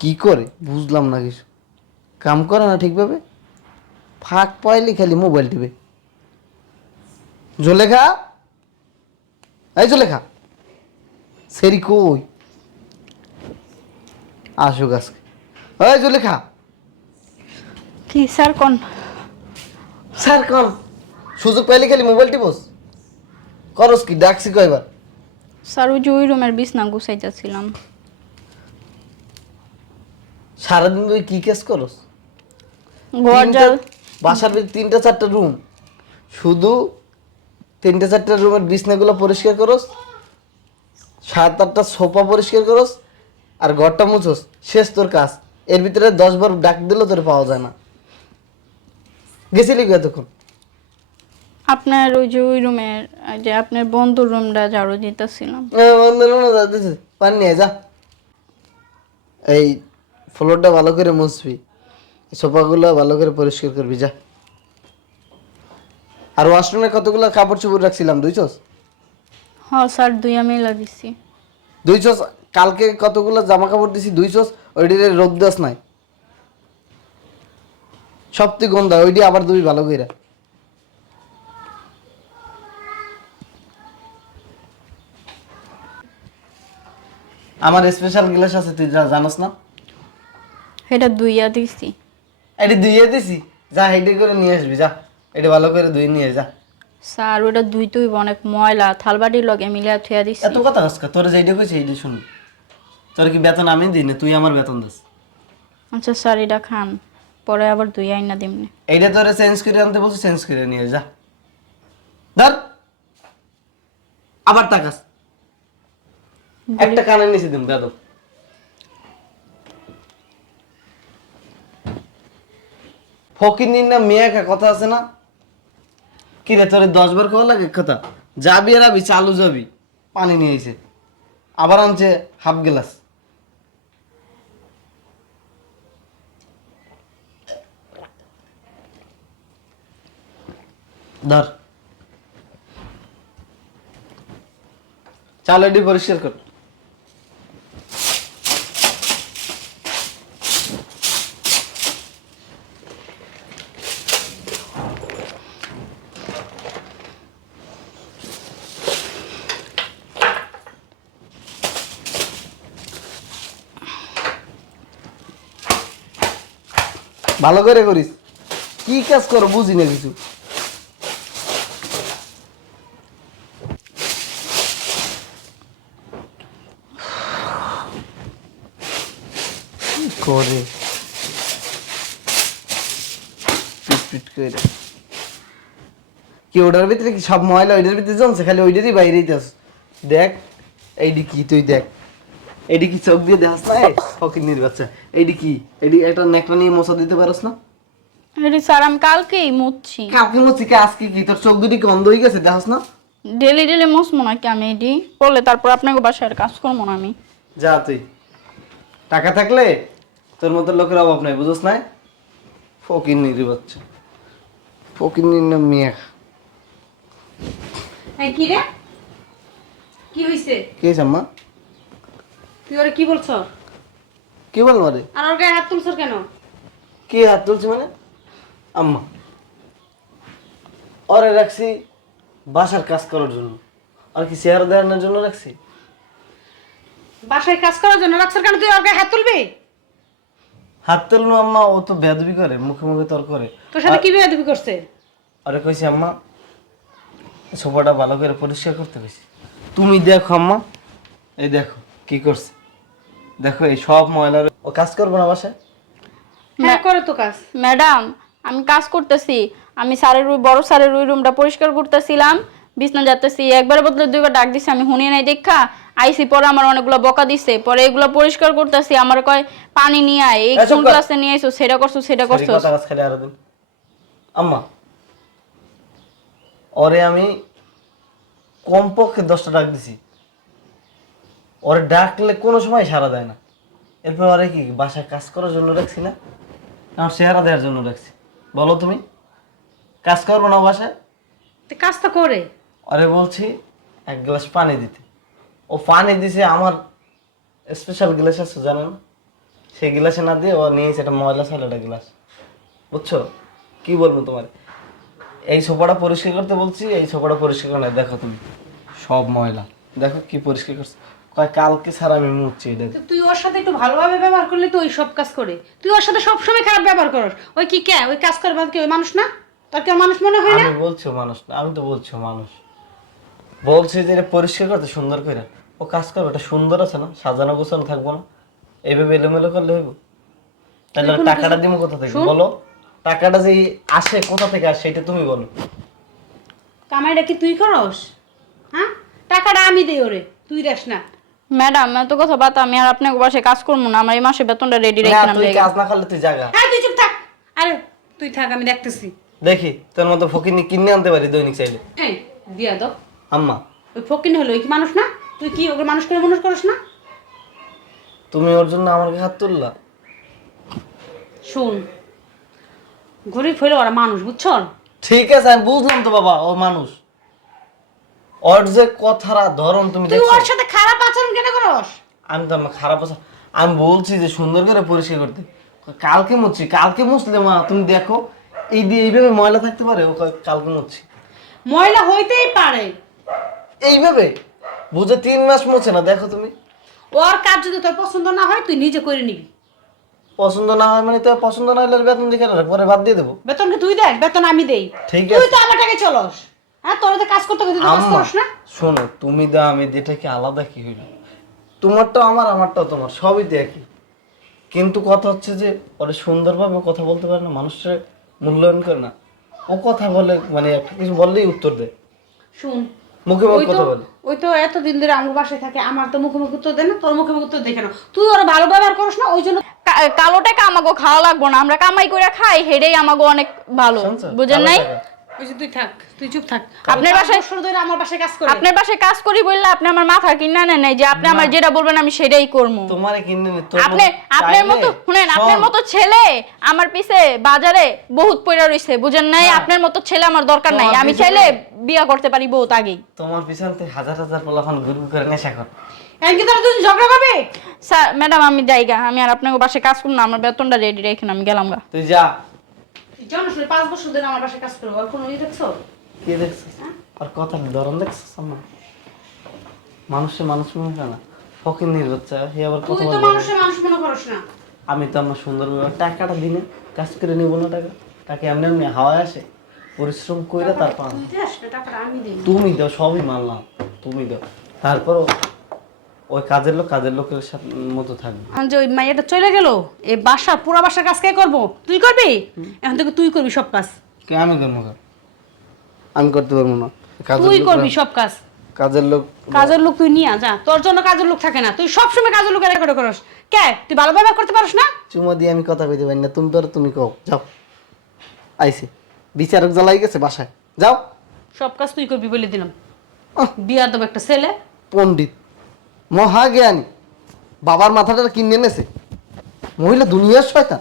কি করে? বুঝলাম না কিছু। কাম করে না ঠিকভাবে? ফাঁক পাইলে খালি মোবাইল টিপে। জলেখা? এই জলেখা। সেরি কই? আসুক আজকে। ওই জলেখা। কি স্যার কোন? স্যার কন? সুযোগ পাইলে খালি মোবাইল টিপোস। করস কি ডাকছি কয়বার? স্যার ওই যে ওই রুমের বিছনা গুছাইতেছিলাম। সারাদিন তুই কি কেস করস? ঘর তিনটা- বাসার ভিতরে তিনটা চারটা রুম শুধু তিনটা চারটা রুমের বিছনাগুলো পরিষ্কার করস সাত আটটা সোফা পরিষ্কার করস আর ঘরটা মুছস। শেষ তোর কাজ। এর ভিতরে দশ বার ডাক দিলেও তোর পাওয়া যায় না। গেছিলি কি এতক্ষণ? আপনার ওই যে ওই রুমের যে আপনার বন্ধুর রুমটা ঝাড়ু দিতেছিলাম। এ, বন্ধু, না। পানি নিয়ে যা। এই ফ্লোরটা ভালো করে মুছবি সোফাগুলো ভালো করে পরিষ্কার করবি যা। আর ওয়াশরুমে কতগুলো কাপড় চোপড় রাখছিলাম দুই দুইছস হ্যাঁ স্যার দুই আমি দিছি দুই চস কালকে কতগুলো জামা কাপড় দিছি দুই চস ওইটিতে রোদ দাস নাই। সব তুই গন্ধা ওইটি আবার দুই ভালো কইরা। আমার স্পেশাল গ্লাস আছে তুই জানাস না? এটা দুইয়া দিছি। এটি ধুইয়ে দিছি? যা হেডে করে নিয়ে আসবি যা। এটা ভালো করে ধুই নিয়ে যা। স্যার ওটা দুই তুই অনেক ময়লা থালবাটির লগে মিলিয়া থুয়া দিছি। এত কথা আজকে তোর যেইটা কইছে এইটা শুন। তোর কি বেতন আমি দিই না? তুই আমার বেতন দিস। আচ্ছা স্যার এটা খান। পরে আবার দুই আইনা দিমনে এইটা তোরে চেঞ্জ করে আনতে বলছি চেঞ্জ করে নিয়ে যা। ধর। আবার তাকাস। একটা কানের নিচে দিম বেদব। ফকির না মেয়ে একা, কথা আছে না? কি রে, তোর দশ বার খাওয়া লাগে? কথা, যাবি আর আবি, চালু যাবি। পানি নিয়ে এসে আবার আনছে হাফ গ্লাস। ধর। চাল এটি পরিষ্কার কর। ভালো করে করিস। কি কাজ করো, বুঝি না কিছু? করে? কি ওটার ভিতরে কি সব ময়লা ওইটার ভিতরে জমছে? খালি ওইটারই বাইরে দিতেছ দেখ, এইডি কি, তুই দেখ। এইডি কি চোখ দিয়ে দেখাস না ফকির বাচ্চা। এইডি কি? এইডি একটা নেকটা নিয়ে মশা দিতে পারস না? এটা স্যার আমি কালকেই মুছছি। কালকে মশি কে আজকে কি? তোর চোখ দুটি কি অন্ধ হয়ে গেছে দেখাস না? ডেলি ডেলি মুছবো নাকি আমি এটি করলে তারপর আপনাকে বাসায় কাজ করব না আমি। যা তুই। টাকা থাকলে তোর মতো লোকের অভাব নাই বুঝোস না ফকির নিরি বাচ্চা। ফকির নির না মেয়ে। এই কি রে? কি হইছে? কে আম্মা? তুই ওরে কি বলছ? কি বলব রে? আর ওর গায়ে হাত তুলছ কেন? কে হাত তুলছি মানে? আম্মা ওরে রাখছি বাসার কাজ করার জন্য। আর কি চেহারা দেওয়ার জন্য রাখছি? বাসায় কাজ করার জন্য রাখছ কেন? তুই ওর গায়ে হাত তুলবি? হাত তুলনো আম্মা ও তো বেদবি করে মুখে মুখে তর করে। তোর সাথে কি বেয়াদবি করছে? আরে কইছি আম্মা সোফাটা ভালো করে পরিষ্কার করতে কইছি। তুমি দেখো আম্মা এই দেখো কি করছে। দেখো এই সব ময়লার ও কাজ করব না বাসায়? হ্যাঁ করে তো কাজ। ম্যাডাম আমি কাজ করতেছি। আমি স্যারের ওই বড় স্যারের ওই রুমটা পরিষ্কার করতেছিলাম। বিছনা যাতেছি একবার বদলে দুইবার ডাক দিছে আমি শুনি নাই দেখা। আইসি পরে আমার অনেকগুলো বকা দিছে পরে এগুলো পরিষ্কার করতেছি আমার কয় পানি নিয়ে আয় এই এই চুপ কোন কর। ক্লাসে নিয়ে আইসো সেটা করছ সেটা করছ। কথা কাজ খালি আরও দিন। আম্মা ওরে আমি কমপক্ষে দশটা ডাক দিছি। ওরে ডাকলে কোনো সময় সারা দেয় না। এরপর ওরে কি বাসায় কাজ করার জন্য রাখছি না? আমার চেহারা দেওয়ার জন্য রাখছি। বলো তুমি কাজ করব না বাসায়? তুই কাজ তো করে। আরে বলছি এক গ্লাস পানি দিতে। ও পানি দিছে আমার স্পেশাল গ্লাস আছে জানেন? সেই গিলাসে না দিয়ে ও নিয়েছে একটা ময়লা সাইলেটা গ্লাস বুঝছ? কি বলব তোমার? এই সোফাটা পরিষ্কার করতে বলছি এই সোফাটা পরিষ্কার করে না দেখো তুমি সব ময়লা। দেখো কি পরিষ্কার করছে। কয় কালকে ছাড়া আমি এটা তুই ওর সাথে একটু ভালোভাবে ব্যবহার করলে তুই ওই সব কাজ করে। তুই ওর সাথে সবসময় খারাপ ব্যবহার করস। ওই কি কে? ওই কাজ করে কি ওই মানুষ না? তোর কি মানুষ মনে হয় না? আমি বলছি মানুষ না আমি তো বলছি মানুষ। বলছি যে এটা পরিষ্কার করতে সুন্দর করে। ও কাজ করবে এটা সুন্দর আছে না? সাজানো গোছানো থাকব না? এইভাবে এলোমেলো করলে হইব? তাহলে টাকাটা দিব কোথা থেকে? বলো। টাকাটা যে আসে কোথা থেকে আসে সেটা তুমি বলো। কামাইটা কি তুই করস? হ্যাঁ? টাকাটা আমি দেই ওরে তুই দেস না। ম্যাডাম এত কথা বাত আমি আর আপনাকে বাসায় কাজ করব না আমার এই মাসে বেতনটা রেডি না রেখে তুই কাজ না করলে তুই জাগা। হ্যাঁ তুই চুপ থাক। আরে তুই থাক আমি দেখতেছি। দেখি তোর মতো ফকিনি কিনে আনতে পারি দৈনিক চাইলে। এই দিয়া দাও। আম্মা। ওই ফকিন হলো কি মানুষ না? তুই কি ওকে মানুষ করে মানুষ করিস না? তুমি ওর জন্য আমার গায়ে হাত তুললা? শুন গরিব হইল ওরা মানুষ বুঝছ ঠিক আছে আমি বুঝলাম তো বাবা ও মানুষ। ওর যে কথারা ধরন তুমি তুই ওর সাথে খারাপ আচরণ কেন করস? আমি তো খারাপ আছে আমি বলছি যে সুন্দর করে পরিষ্কার করতে। কালকে মুছছি কালকে মুছলে মা তুমি দেখো এই দিয়ে এইভাবে ময়লা থাকতে পারে? ও কালকে মুছছি। ময়লা হইতেই পারে। এইভাবে? বুঝে তিন মাস মুছে না দেখো তুমি। ওর কাজ যদি তোর পছন্দ না হয় তুই নিজে করে নিবি। পছন্দ না হয় মানে তো পছন্দ না হলে বেতন দেখে না পরে বাদ দিয়ে দেবো। বেতন কি তুই দেখ বেতন আমি দেই। ঠিক আছে। তুই তো আমার টাকা চলস। হ্যাঁ তোর তো কাজ করতে তো কাজ আম্মা করস না। শোনো তুমি দা আমি কি আলাদা কি হইল? আমার আমারটাও তোমার সবই তো একই। কিন্তু কথা হচ্ছে যে ওরা সুন্দরভাবে কথা বলতে পারে না মানুষের মূল্যায়ন করে না। ও কথা বলে মানে একটা কিছু বললেই উত্তর দেয়। শুন মুখে মুখে ওই তো কথা বলে। ওই তো এতদিন ধরে আমার বাসায় থাকে আমার তো মুখে মুখে উত্তর দেয় না তোর মুখে মুখে উত্তর দেখে না তুই ওরা ভালো ব্যবহার করিস না ওই জন্য কা- কালো টাকা আমাকে খাওয়া লাগবো না আমরা কামাই করে খাই হেডেই আমাকে অনেক ভালো শুনছো? বুঝেন নাই? টাকা। ওই যে তুই থাক তুই চুপ থাক। আপনার বাসায়- শুরু ধরে আমার বাসায় কাজ করে। আপনার বাসায় কাজ করি বললে আপনি আমার মাথা কিনা নেন নাই যে আপনি আমার যেটা বলবেন আমি সেটাই করব। তোমারে কিনে নি আপনি মতো আপনার মতো শুনেন আপনার মতো ছেলে আমার পিছে বাজারে বহুত পয়রা রইছে বুঝেন নাই? হ্যাঁ। আপনার মতো ছেলে আমার দরকার নাই। আমি চাইলে বিয়া করতে পারি বহুত আগেই। তোমার হাজার হাজার পোলাফান ঘুরঘুর করে নেশা কর এমনকি তোরা দুজন ঝগড়া করবে? স্যার ম্যাডাম আমি যাইগা। আমি আর আপনাকে বাসায় কাজ করুন না। আমার বেতনটা রেডি রেখে আমি গেলাম গা। তুই যা। জানিস না, পাঁচ বছর ধরে আমার বাসায় কাজ করব আর কোনো ই দেখছ? কি দেখছিস আর কথা ধরন দেখছিস আমার মানুষে মানুষ মনে করে না ফকির হে আবার কথা তুই তো মানুষ মনে করিস না। আমি তো আমার সুন্দর টাকাটা দিনে কাজ করে নিব না টাকা টাকা এমনি এমনি হাওয়ায় আসে পরিশ্রম করে তারপর তুমি দাও সবই মানলাম তুমি দাও। তারপর ওই কাজের লোক কাজের লোকের সাথে মতো থাকবে। এখন যে ওই মাইয়াটা চলে গেল এই বাসা পুরা বাসার কাজ কে করব? তুই করবি? এখন থেকে তুই করবি সব কাজ। কে আমি করব? আমি করতে পারব না। কাজের তুই লোকরা- করবি সব কাজ। কাজের লোক কাজের লোক তুই নিয়ে যা। তোর জন্য কাজের লোক থাকে না। তুই সবসময় কাজের লোকের রেকর্ড করস। কে? তুই ভালো ব্যবহার করতে পারিস না? চুমা দিয়ে আমি কথা কইতে পারি না। তুমি পারো তুমি কও। যাও। আইসি। বিচারক জ্বালাই গেছে বাসায়। যাও। সব কাজ তুই করবি বলে দিলাম। আহ। বিয়ার দেবো একটা ছেলে। পণ্ডিত। মহাজ্ঞানী। বাবার মাথাটা কিনে এনেছে। মহিলা দুনিয়ার শয়তান।